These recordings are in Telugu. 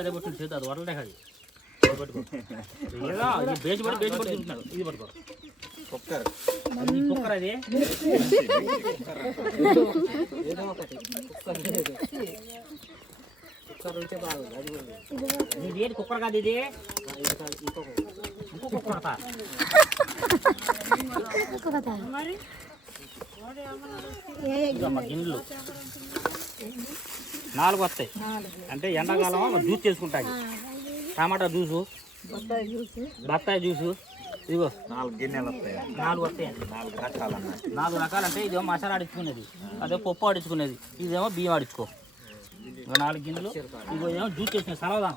అదే పట్టు చేద్దాం అది వరలే కాదు పట్టుకో ఇది బేసి పడి తింటున్నాడు ఇది పట్టుకో కుక్కర్ అది ఇదేంటి కుక్కర్ కాదు ఇది ఇంకో కుక్కర్ గిన్నెలు 4 వస్తాయి అంటే ఎండాకాలం జ్యూస్ చేసుకుంటాయి టమాటా జ్యూసు బత్తాయి జ్యూసు ఇదిగో 4 గిన్నెలు వస్తాయి 4 వస్తాయండి 4 రకాలు అంటే ఇదేమో మసాలా ఆడించుకునేది అదే పప్పు ఆడించుకునేది ఇదేమో బియ్యం ఆడించుకో 4 గిన్నెలు ఇదిగో ఏమో జ్యూస్ చేసుకునే సలవదాం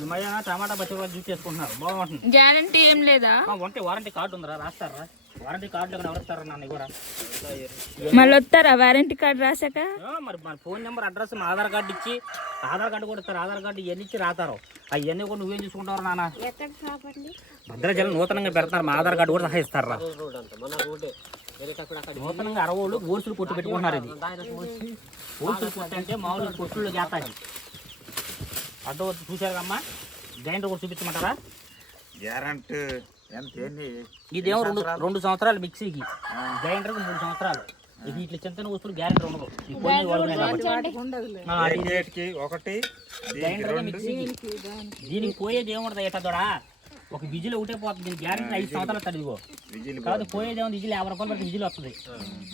ఈ మధ్య టమాటా పచ్చి జ్యూస్ చేసుకుంటున్నారు బాగుంటుంది గ్యారంటీ ఏం లేదా ఉంటే వారంటీ కార్డు ఉందిరా రాస్తారా వారంటీ కార్డు ఎవరు వస్తారా నన్ను కూడా మళ్ళీ వస్తారా వారంటీ కార్డు రాశాక మరి మన ఫోన్ నెంబర్ అడ్రస్ మా ఆధార్ కార్డు ఇచ్చి ఆధార్ కార్డు కూడా ఇస్తారు ఆధార్ కార్డు ఇవన్నీ ఇచ్చి రాతారు అవన్నీ కూడా నువ్వేం చూసుకుంటావు నాన్న భద్రాచలం నూతనంగా పెడతారు మా ఆధార్ కార్డు కూడా సహా ఇస్తారా నూతనంగా 60 ఓర్సులు కొట్టు పెట్టుకుంటున్నారు ఇది ఓర్సులు కొట్టు అంటే మామూలు కొట్టుల్లో చేస్తాయి అడ్డు చూసారమ్మా గ్రైండర్ కూడా చూపించమంటారా గ్యారంటీ ఇదేమో 2 సంవత్సరాలు మిక్సీకి గ్రైండర్కి 3 సంవత్సరాలు ఇట్లా చింతన వస్తువులు గ్యారెంటీ ఉండదు దీనికి పోయేది ఏముండదు ఎట్టదోడా ఒక విజిల్ ఒకటే పోతుంది దీనికి గ్యారెంటీ 5 సంవత్సరాలు తడిదిగో కాదు పోయేది ఏమో విజిల్ 50 రూపాయలు పడితే విజిల్ వస్తుంది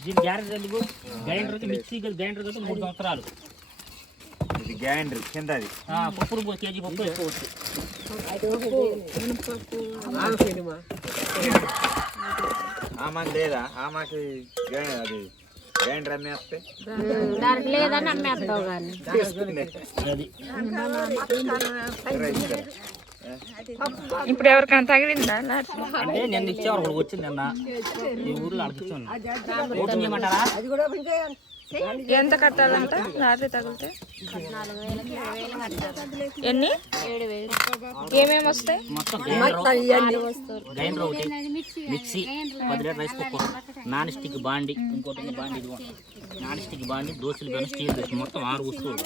దీనికి గ్యారెంటీ ఎందుకు గ్రైండర్కి మిక్సీకి గ్రైండర్కి అయితే 3 సంవత్సరాలు గ్రైండర్ కింద పప్పు కేజీ పప్పు వేసుకోవచ్చు ఆమెకి లేదా ఆమెకి అది గ్రైండర్ అమ్మేస్తే లేదని అమ్మేస్తావు కానీ ఇప్పుడు ఎవరికైనా తగిలిందా అంటే నేను ఇచ్చేవారు వచ్చింది నిన్న ఈ ఊర్లో అడిగిచ్చాను ఓపెన్ చేయమంటారా ఎంత కట్టాలంట లాటరీ తగిలితే ఎన్ని ఏమేమి వస్తాయి మొత్తం గ్రైండర్ ఒకటి mixie 10 litre rice cooker non stick బాండి ఇంకోటి బాండి ఇది నాన్ స్టిక్ బాండి దోశలు కానీ స్టీల్ దోశ మొత్తం 6 వస్తువులు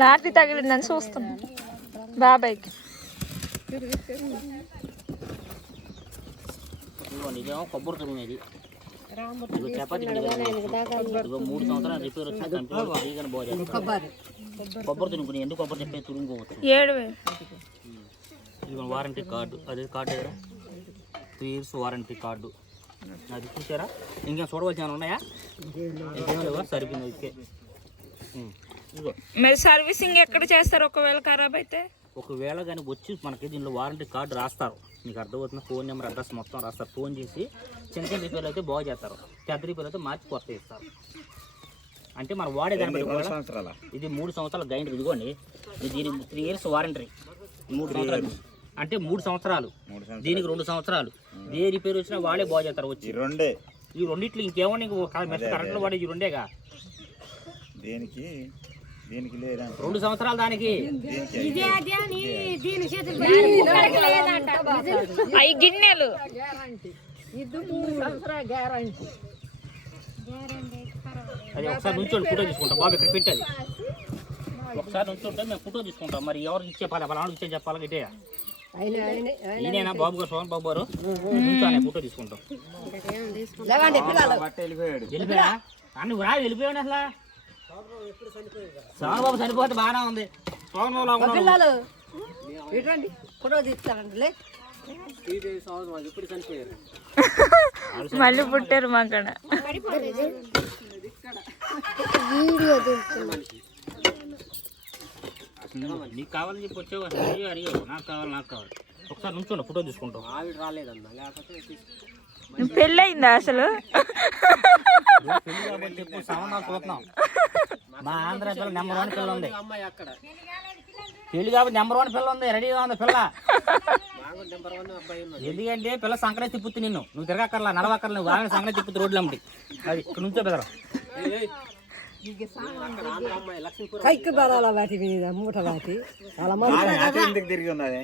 లాటరీ తగిలిందని చూస్తున్నాం బాబాయ్కి ఇదేమో కొబ్బరి తురుమేది చపాతీ 3 సంవత్సరాలు రిపేర్ వచ్చి కొబ్బరి తురుముకుని ఎందుకు కొబ్బరి చెప్పే తురుముకోవచ్చు 7,000 వారంటీ కార్డు అదే కార్డు దగ్గర 3 years వారంటీ కార్డు అది చూసారా ఇంకా చూడవలసిన ఉన్నాయా ఇంకేం లేవా సరిపోయింది ఓకే మీరు సర్వీసింగ్ ఎక్కడ చేస్తారు ఒకవేళ ఖరాబ్ అయితే ఒకవేళ కానీ వచ్చి మనకి దీనిలో వారంటీ కార్డు రాస్తారు మీకు అర్థమవుతున్న ఫోన్ నెంబర్ అడ్రస్ మొత్తం రాస్తారు ఫోన్ చేసి చిన్న రిపేర్లు అయితే బాగు చేస్తారు పెద్ద రిపేర్లు అయితే మార్చి కొత్త ఇస్తారు అంటే మనం వాడేదాన్ని బట్టి ఇది 3 సంవత్సరాల గ్రైండర్ ఇదిగోండి దీనికి 3 years వారంటీ 3 సంవత్సరాలు అంటే 3 సంవత్సరాలు దీనికి 2 సంవత్సరాలు ఏ రిపేర్ వచ్చినా వాళ్ళే బాగు చేస్తారు వచ్చి ఈ రెండిట్లు ఇంకేమో నీకు కరెంట్లో వాడే ఈ రెండేగా దీనికి లేదా 2 సంవత్సరాలు దానికి అవి గిన్నెలు అది ఒకసారి నుంచోండి ఫోటో తీసుకుంటాం బాబు ఇక్కడ పెట్టాలి ఒకసారి నుంచుంటే మేము ఫోటో తీసుకుంటాం మరి ఎవరికి ఇచ్చే పలానా ఇచ్చే చెప్పాలి ఇటే ఈయనేనా బాబు గారు సోహన్ బాబు గారు నుంచోనే ఫోటో తీసుకుంటాం వెళ్ళిపోయా నువ్వు రా వెళ్ళిపోయాడు అసలు సోహన్ బాబు చనిపోతే బాగానే ఉంది సోహన్ బాబు ఫోటో తీస్తారండి మళ్ళీ పుట్టారు మాకడ నీకు కావాలని చెప్పి వచ్చావు అడిగావు నాకు కావాలి ఒకసారి నుంచోండి ఫోటో తీసుకుంటాం ఆవిడ రాలేదన్నా లేకపోతే పెళ్ళయిందా అసలు పెళ్లి కాబట్టి ఎక్కువ సంబంధాలు చూస్తున్నాం మా ఆంధ్ర పిల్ల నెంబర్ 1 పిల్ల ఉంది పెళ్లి కాబట్టి నెంబర్ 1 పిల్ల ఉంది రెడీగా ఉంది పిల్ల ఎందుకంటే పిల్ల సంక్రాంతి తిప్పుద్ది నువ్వు తిరగక్కర్లా నడవక్కర్లా నువ్వు వాళ్ళని సంక్రాంతి తిప్పుద్ది రోడ్లు అమ్మటి అది ఇక్కడ నుంచో బెదరా కైకి బరాల వాటి మీద మూట వాటి చాలా మంది అటు ఎందుకు తిరిగి ఉన్నది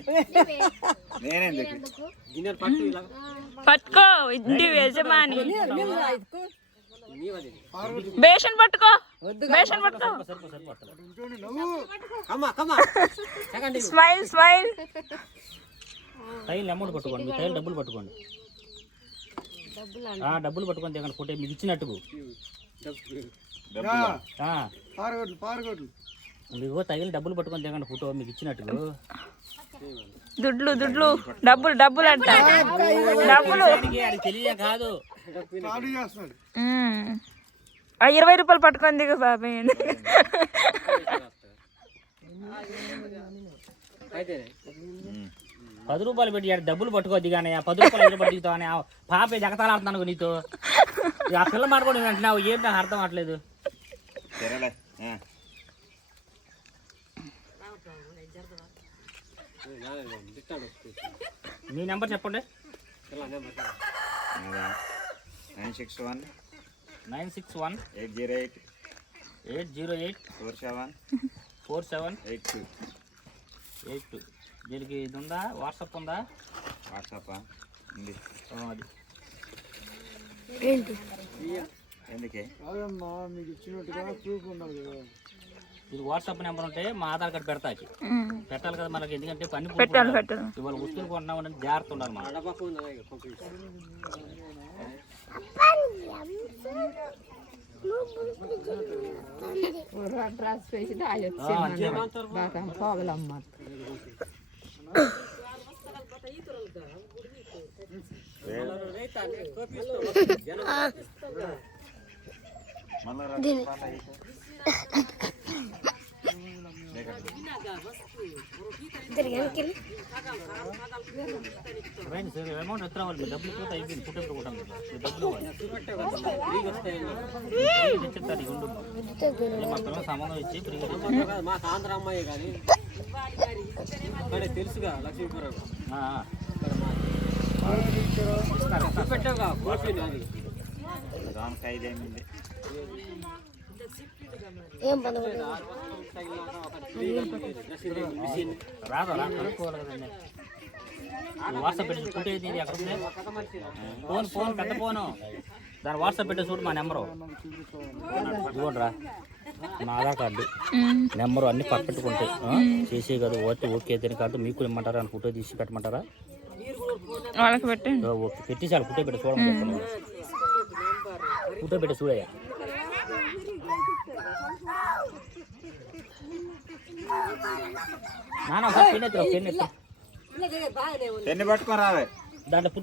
నేనెందుకు పట్టుకో ఇంటి యజమాని బేషన్ పట్టుకో బేషన్ పట్టుకో స్మైల్ స్మైల్ తైలు అమౌంట్ పట్టుకోండి మీ తైలు డబ్బులు పట్టుకోండి డబ్బులు పట్టుకొని దిగండి ఫోటో మీకు ఇచ్చినట్టుకు మీకు తగిలి డబ్బులు పట్టుకొని దిగండి ఫోటో మీకు ఇచ్చినట్టుకు దుడ్లు దుడ్లు డబ్బులు డబ్బులు అంట డబ్బులు అది తెలియ కాదు 20 రూపాయలు పట్టుకొని దిగు బాబాయ్ 10 రూపాయలు పెట్టి డబ్బులు పట్టుకోద్ది కానీ 10 రూపాయలు ఎదురు పట్టుకుతావని పాపే జగతాలాడుతున్నాను నీతో ఆ పిల్ల మాట్లాడి అంటున్నావు ఏం నాకు అర్థం అవట్లేదు సరేలే మీ నెంబర్ చెప్పండి 961 961 808 808 4782 82 దీనికి ఇది ఉందా వాట్సాప్ ఉందా వాట్సాప్ ఉంది అది ఎందుకే ఇది వాట్సాప్ నెంబర్ ఉంటే మా ఆధార్ కార్డు పెడతాకి పెట్టాలి కదా మనకి ఎందుకంటే పని పెట్టాలి పెట్టాలి ఇవాళ వస్తువులు కొంటున్నామని జాగ్రత్త ఉండాలి మనం అమౌంట్ ఎత్తున వాళ్ళు డబ్బులు కూడా అయిపోయింది ఫుడ్ ఎత్తుకుంటాం డబ్బులు చెప్తారు ఇక ఉండు మా పిల్లలు సంబంధం ఇచ్చి మాకు ఆంధ్ర అమ్మాయి కానీ తెలుసుగా లక్ష్మీపురం పెట్టావుగా దానికి 5 ఏమింది రాదా కనుక్కోవాలి కదండి వాట్సాప్ పెట్టి ఫోటో ఏది ఎక్కడ ఉంది ఫోన్ పెద్ద ఫోను దాని వాట్సాప్ పెట్టే చూడు మా నెంబరు ఇవ్వండిరా మా ఆధార్ కార్డు నెంబరు అన్ని పక్కపెట్టుకుంటాయి చేసే కదా ఓకే దీని కార్డు మీకు ఇమ్మంటారా అని ఫోటో తీసి పెట్టమంటారా వాళ్ళకి పెట్టండి ఓకే పెట్టేసాడు ఫోటో పెట్టి చూడమని చెప్పండి ఫోటో పెట్టి చూడయ్యా నాన్న పెన్ ఎత్తు పెన్ను పట్టుకొని రావే దాంట్లో